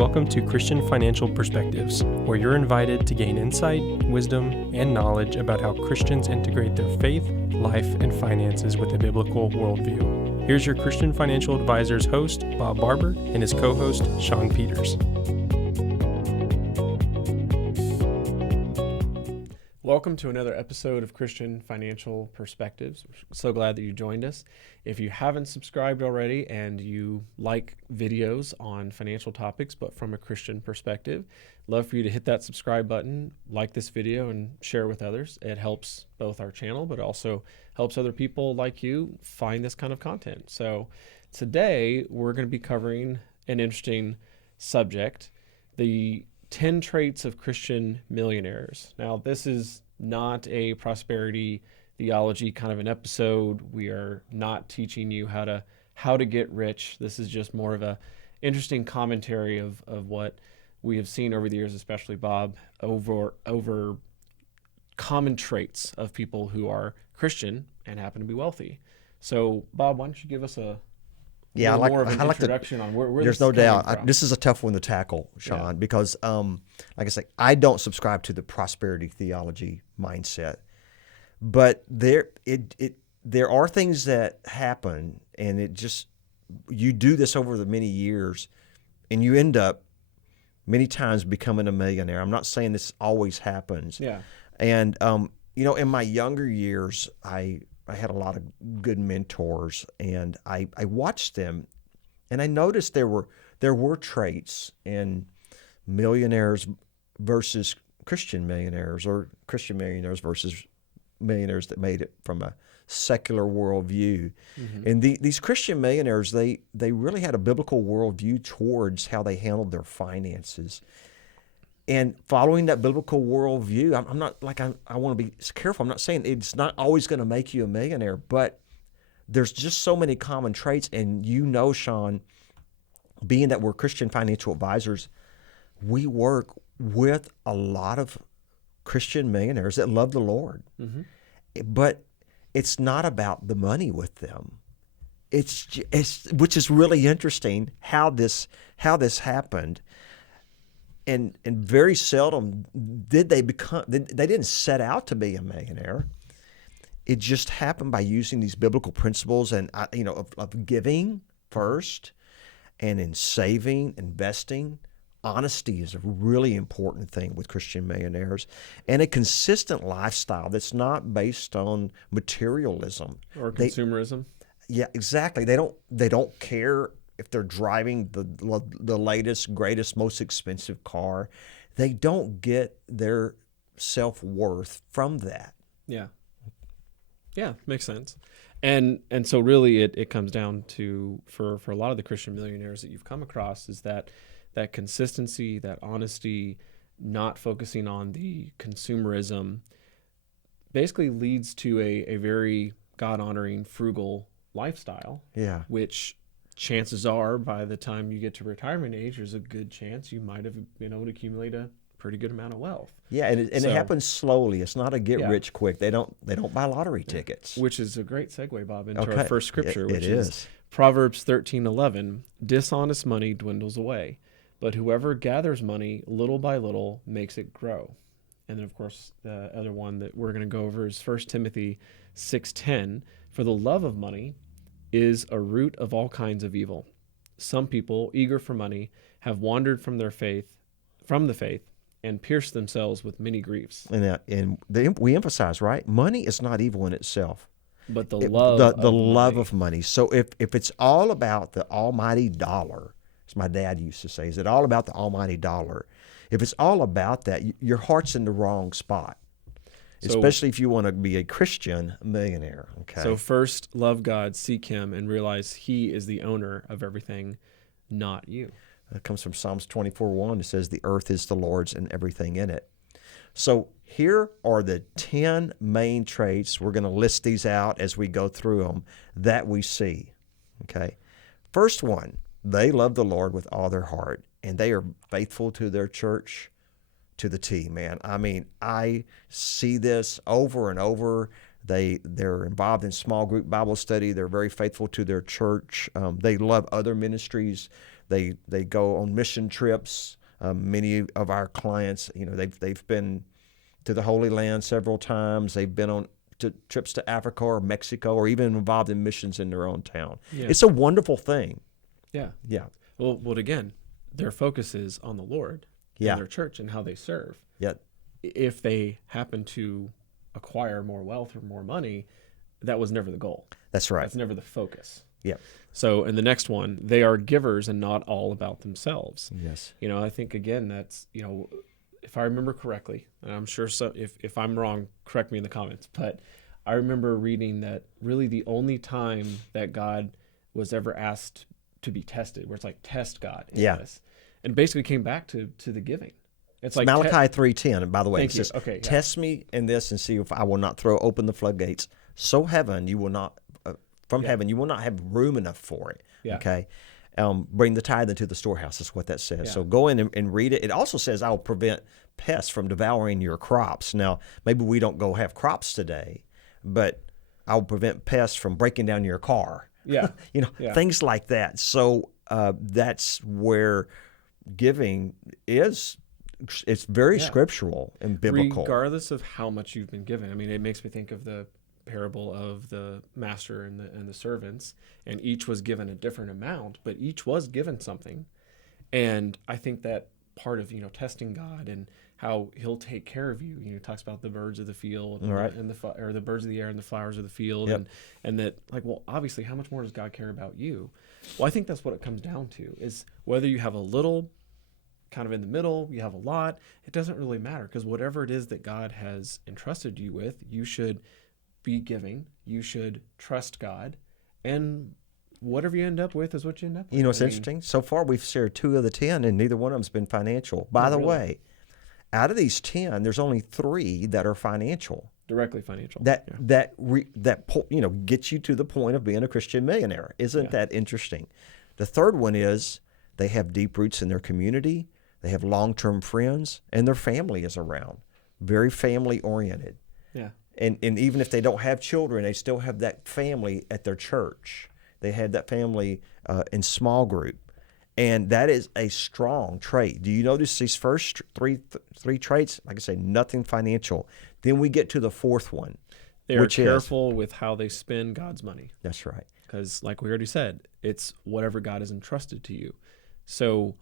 Welcome to Christian Financial Perspectives, where you're invited to gain insight, wisdom, and knowledge about how Christians integrate their faith, life, and finances with a biblical worldview. Here's your Christian Financial Advisors host, Bob Barber, and his co-host, Shawn Peters. Welcome to another episode of Christian Financial Perspectives. We're so glad that you joined us. If you haven't subscribed already and you like videos on financial topics, but from a Christian perspective, love for you to hit that subscribe button, like this video, and share with others. It helps both our channel, but also helps other people like you find this kind of content. So today we're going to be covering an interesting subject, the 10 traits of Christian millionaires. Now, this is not a prosperity theology kind of an episode. We are not teaching you how to get rich. This is just more of a interesting commentary of what we have seen over the years, especially Bob, over common traits of people who are Christian and happen to be wealthy. So, Bob, why don't you give us more of an introduction on where there's this no is coming doubt. from. This is a tough one to tackle, Shawn, because, like I say, I don't subscribe to the prosperity theology mindset. But there are things that happen, and you do this over the many years, and you end up many times becoming a millionaire. I'm not saying this always happens. Yeah. And in my younger years, I had a lot of good mentors, and I watched them, and I noticed there were traits in millionaires versus Christian millionaires, or Christian millionaires versus millionaires that made it from a secular worldview. Mm-hmm. And these Christian millionaires, they really had a biblical worldview towards how they handled their finances. And following that biblical worldview, I'm not I want to be careful. I'm not saying it's not always going to make you a millionaire, but there's just so many common traits. And Shawn, being that we're Christian financial advisors, we work with a lot of Christian millionaires that love the Lord. Mm-hmm. But it's not about the money with them. It's which is really interesting how this happened. And very seldom did they didn't set out to be a millionaire. It just happened by using these biblical principles and of giving first, and in saving, investing. Honesty is a really important thing with Christian millionaires, and a consistent lifestyle that's not based on materialism Or consumerism. Yeah, exactly. They don't care if they're driving the latest, greatest, most expensive car. They don't get their self-worth from that. Yeah. Yeah, makes sense. And so really it comes down to, for a lot of the Christian millionaires that you've come across, is that consistency, that honesty, not focusing on the consumerism, basically leads to a very God-honoring, frugal lifestyle. Yeah. Which chances are, by the time you get to retirement age, there's a good chance you might have been able to accumulate a pretty good amount of wealth. Yeah, and it happens slowly. It's not a get rich quick. They don't buy lottery tickets. Which is a great segue, Bob, into our first scripture, which is Proverbs 13:11. Dishonest money dwindles away, but whoever gathers money little by little makes it grow. And then, of course, the other one that we're going to go over is 1 Timothy 6:10. For the love of money is a root of all kinds of evil. Some people, eager for money, have wandered from the faith, and pierced themselves with many griefs. And we emphasize, right? Money is not evil in itself, but the love of money. So if it's all about the almighty dollar, as my dad used to say, is it all about the almighty dollar? If it's all about that, your heart's in the wrong spot. Especially if you want to be a Christian millionaire. Okay. So first, love God, seek Him, and realize He is the owner of everything, not you. That comes from Psalms 24:1. It says, the earth is the Lord's and everything in it. So here are the 10 main traits. We're going to list these out as we go through them that we see. Okay. First one, they love the Lord with all their heart, and they are faithful to their church to the T, man. I mean, I see this over and over. They're involved in small group Bible study. They're very faithful to their church. They love other ministries. They go on mission trips. Many of our clients, they've been to the Holy Land several times. They've been on trips to Africa or Mexico, or even involved in missions in their own town. Yeah. It's a wonderful thing. Yeah. Yeah. Well, again, their focus is on the Lord Yeah. and their church and how they serve. Yeah. If they happen to acquire more wealth or more money, that was never the goal. That's right. That's never the focus. Yeah. So in the next one, they are givers and not all about themselves. Yes. I think, again, that's, if I remember correctly, and I'm sure if I'm wrong, correct me in the comments, but I remember reading that really the only time that God was ever asked to be tested, where it's like, test God in this, and basically came back to the giving. It's like Malachi 3:10, and by the way, it Thank you. says, Okay, yeah. test me in this and see if I will not throw open the floodgates. So heaven, you will not, from heaven, you will not have room enough for it. Yeah. Okay. Bring the tithe into the storehouse is what that says. Yeah. So go in and read it. It also says, I will prevent pests from devouring your crops. Now, maybe we don't go have crops today, but I will prevent pests from breaking down your car. Yeah. Things like that. So that's where giving is. It's very scriptural and biblical. Regardless of how much you've been given. I mean, it makes me think of the parable of the master and the servants, and each was given a different amount, but each was given something. And I think that part of, testing God and how he'll take care of you. He talks about the birds of the field and the birds of the air and the flowers of the field. Yep. And that, obviously, how much more does God care about you? Well, I think that's what it comes down to, is whether you have a little, kind of in the middle, you have a lot, it doesn't really matter, because whatever it is that God has entrusted you with, you should be giving, you should trust God, and whatever you end up with is what you end up with. It's interesting. So far, we've shared 2 of the 10, and neither one of them's been financial. By the way, out of these 10, there's only 3 that are financial. Directly financial. That gets you to the point of being a Christian millionaire. Isn't that interesting? The third one is they have deep roots in their community. They have long-term friends, and their family is around. Very family-oriented. Yeah. And even if they don't have children, they still have that family at their church. They have that family in small group. And that is a strong trait. Do you notice these first three traits? Like I say, nothing financial. Then we get to the fourth one. They are careful with how they spend God's money. That's right. Because like we already said, it's whatever God has entrusted to you. So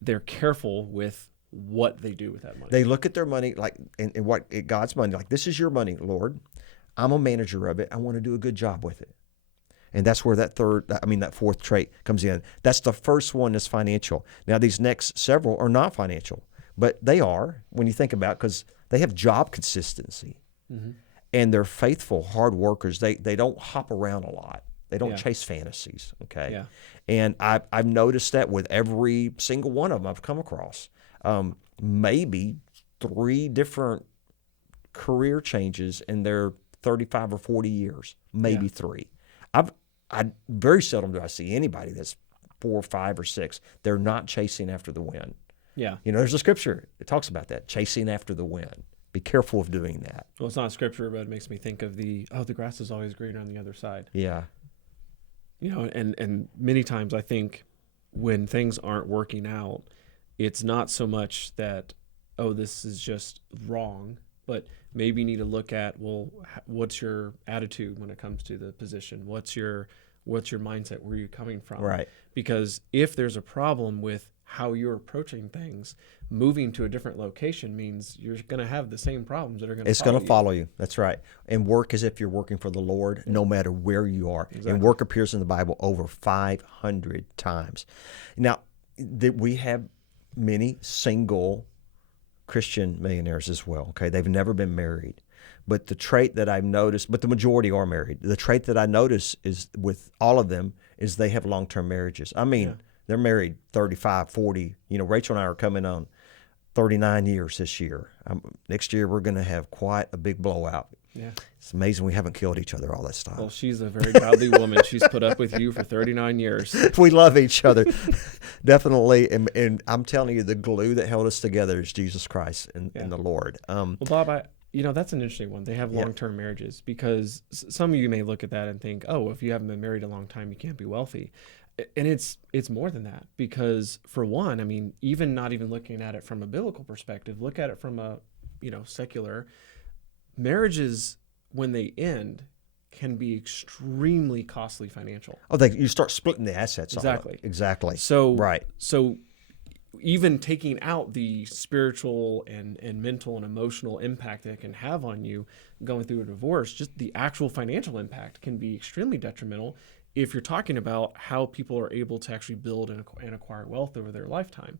they're careful with what they do with that money. They look at their money God's money, like, this is your money, Lord. I'm a manager of it. I want to do a good job with it. And that's where that fourth trait comes in. That's the first one that's financial. Now, these next several are not financial, but they are when you think about it, because they have job consistency. Mm-hmm. And they're faithful, hard workers. They don't hop around a lot. They don't chase fantasies, okay? Yeah. And I've noticed that with every single one of them I've come across. Maybe 3 different career changes in their 35 or 40 years, maybe 3. I very seldom do I see anybody that's 4, 5, or 6. They're not chasing after the wind. Yeah. There's a scripture that talks about that, chasing after the wind. Be careful of doing that. Well, it's not scripture, but it makes me think of the grass is always greener on the other side. Yeah. And many times I think when things aren't working out, it's not so much that, this is just wrong, but maybe you need to look at, what's your attitude when it comes to the position? What's your mindset? Where are you coming from? Right. Because if there's a problem with how you're approaching things, moving to a different location means you're going to have the same problems that are going to follow you. It's going to follow you. That's right. And work as if you're working for the Lord, no matter where you are. Exactly. And work appears in the Bible over 500 times. Now, we have many single Christian millionaires as well. Okay, they've never been married. But the trait that I've noticed, but the majority are married. The trait that I notice is with all of them is they have long-term marriages. I mean, they're married 35, 40. Rachel and I are coming on 39 years this year. Next year, we're going to have quite a big blowout. Yeah. It's amazing we haven't killed each other all this time. Well, she's a very godly woman. She's put up with you for 39 years. We love each other, definitely. And I'm telling you, the glue that held us together is Jesus Christ and the Lord. Well, Bob, that's an interesting one. They have Yeah. long-term marriages because some of you may look at that and think, oh, if you haven't been married a long time, you can't be wealthy. And it's more than that, because for one, I mean, even not even looking at it from a biblical perspective, look at it from a, secular. Marriages, when they end, can be extremely costly financial. Oh, you start splitting the assets. Exactly. Exactly. So right. So even taking out the spiritual and mental and emotional impact that it can have on you going through a divorce, just the actual financial impact can be extremely detrimental if you're talking about how people are able to actually build and acquire wealth over their lifetime.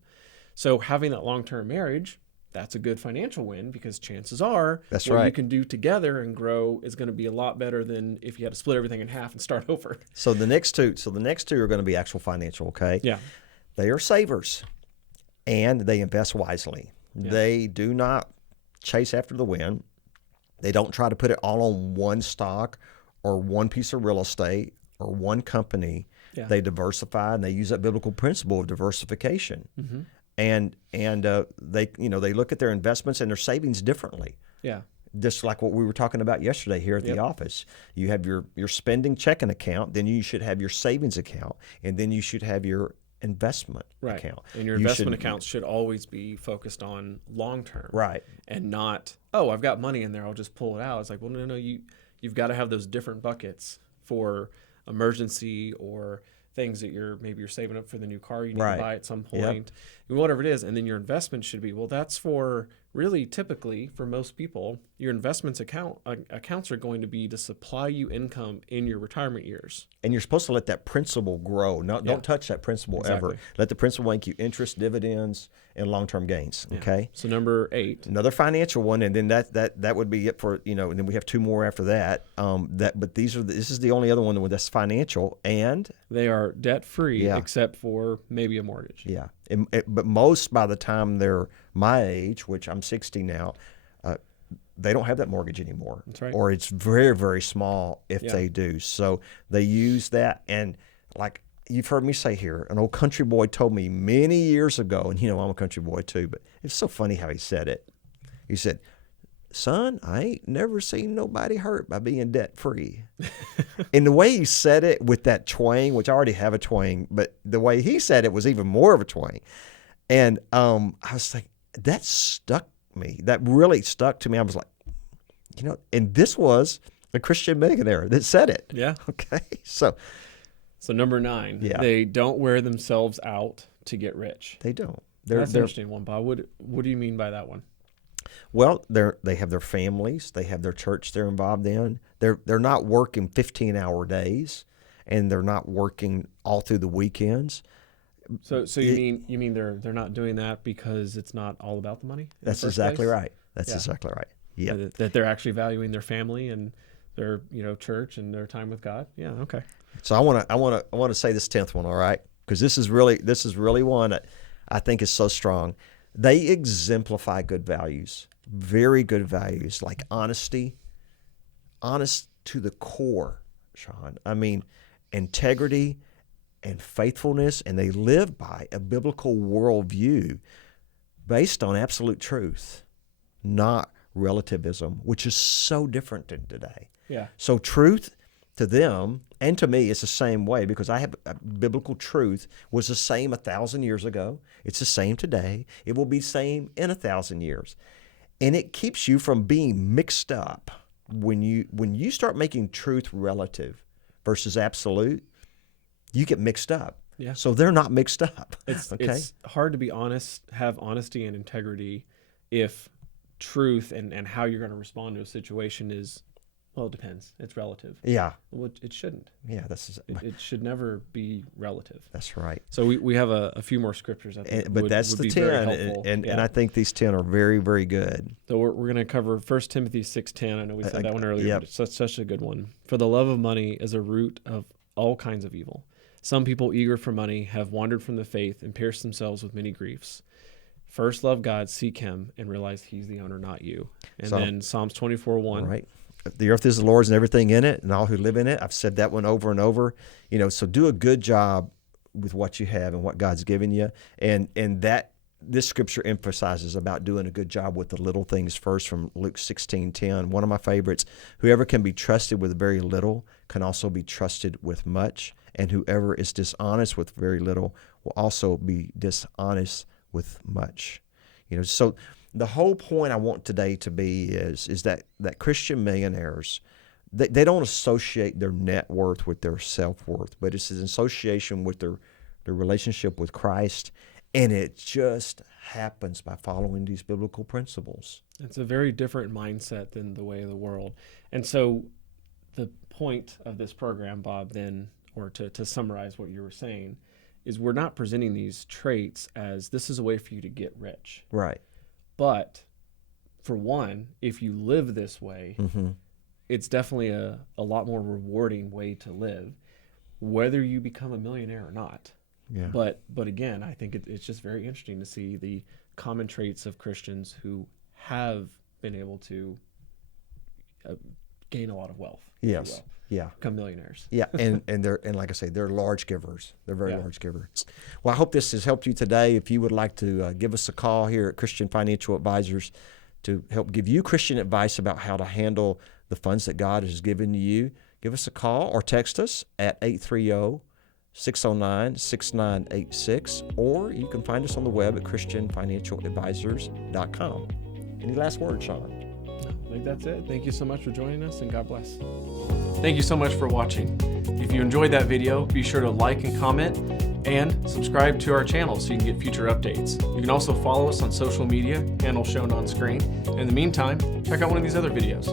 So having that long-term marriage, that's a good financial win, because chances are that's what right. you can do together and grow is going to be a lot better than if you had to split everything in half and start over. So the next two are going to be actual financial, okay? Yeah. They are savers, and they invest wisely. Yeah. They do not chase after the wind. They don't try to put it all on one stock or one piece of real estate or one company. Yeah. They diversify, and they use that biblical principle of diversification. Mm-hmm. And they look at their investments and their savings differently. Yeah. Just like what we were talking about yesterday here at the office. You have your spending checking account, then you should have your savings account, and then you should have your investment account. And your investment accounts should always be focused on long term. Right. And not, oh, I've got money in there, I'll just pull it out. It's like, well, no, you've got to have those different buckets for emergency or things that you're saving up for the new car you need to buy at some point, and whatever it is. And then your investment should be, well, that's for really typically for most people, your investments accounts are going to be to supply you income in your retirement years. And you're supposed to let that principal grow. Don't touch that principal ever. Let the principal make you interest, dividends, and long-term gains. Okay. So number 8. Another financial one, and then that would be it for and then we have 2 more after that. But this is the only other one that's financial, and they are debt free except for maybe a mortgage. Yeah. But most, by the time they're my age, which I'm 60 now, they don't have that mortgage anymore. That's right. Or it's very, very small if they do. So they use that. And like you've heard me say here, an old country boy told me many years ago, and I'm a country boy too, but it's so funny how he said it. He said, "Son, I ain't never seen nobody hurt by being debt free." And the way he said it with that twang, which I already have a twang, but the way he said it was even more of a twang. And I was like, that stuck me. That really stuck to me. I was like, and this was a Christian millionaire that said it. Yeah. Okay. So number 9, they don't wear themselves out to get rich. They don't. That's an interesting one, Bob. What do you mean by that one? Well, they have their families, they have their church they're involved in. They're not working 15-hour days, and they're not working all through the weekends. So you mean they're not doing that because it's not all about the money? That's exactly right. That's exactly right. Yeah. That they're actually valuing their family and their church and their time with God. Yeah. Okay. So I want to say this 10th one, all right? Because this is really one that I think is so strong. They exemplify good values, very good values, like honesty, honest to the core, Shawn. I mean, integrity and faithfulness, and they live by a biblical worldview based on absolute truth, not relativism, which is so different than today. Yeah. So truth to them and to me is the same way, because I have biblical truth was the same 1,000 years ago. It's the same today. It will be the same in 1,000 years. And it keeps you from being mixed up. When you start making truth relative versus absolute, you get mixed up. Yeah. So they're not mixed up. It's hard to be honest, have honesty and integrity if truth and how you're going to respond to a situation is, well, it depends. It's relative. Yeah. Well, it shouldn't. Yeah, it should never be relative. That's right. So we have a few more scriptures. I think but that's would the be 10, very helpful. and I think these 10 are very, very good. So we're going to cover 1 Timothy 6:10. I know we said that one earlier, yep. but it's such a good one. For the love of money is a root of all kinds of evil. Some people eager for money have wandered from the faith and pierced themselves with many griefs. First love God, seek him, and realize he's the owner, not you. And then Psalms 24:1. Right. The earth is the Lord's and everything in it and all who live in it. I've said that one over and over. So do a good job with what you have and what God's given you. And that this scripture emphasizes about doing a good job with the little things first from Luke 16:10. One of my favorites, whoever can be trusted with very little can also be trusted with much, and whoever is dishonest with very little will also be dishonest with much. So the whole point I want today to be is that Christian millionaires, they don't associate their net worth with their self-worth, but it's an association with their relationship with Christ, and it just happens by following these biblical principles. It's a very different mindset than the way of the world. And so the point of this program, Bob, then, or to summarize what you were saying, is we're not presenting these traits as this is a way for you to get rich. Right. But for one, if you live this way, it's definitely a lot more rewarding way to live, whether you become a millionaire or not. Yeah. But again, I think it's just very interesting to see the common traits of Christians who have been able to gain a lot of wealth. Yes. Yeah. Become millionaires. Yeah, and like I say, they're large givers. They're very large givers. Well, I hope this has helped you today. If you would like to give us a call here at Christian Financial Advisors to help give you Christian advice about how to handle the funds that God has given you, give us a call or text us at 830-609-6986, or you can find us on the web at christianfinancialadvisors.com. Any last words, Shawn? I think that's it. Thank you so much for joining us, and God bless. Thank you so much for watching. If you enjoyed that video, be sure to like and comment and subscribe to our channel so you can get future updates. You can also follow us on social media, handle shown on screen. In the meantime, check out one of these other videos.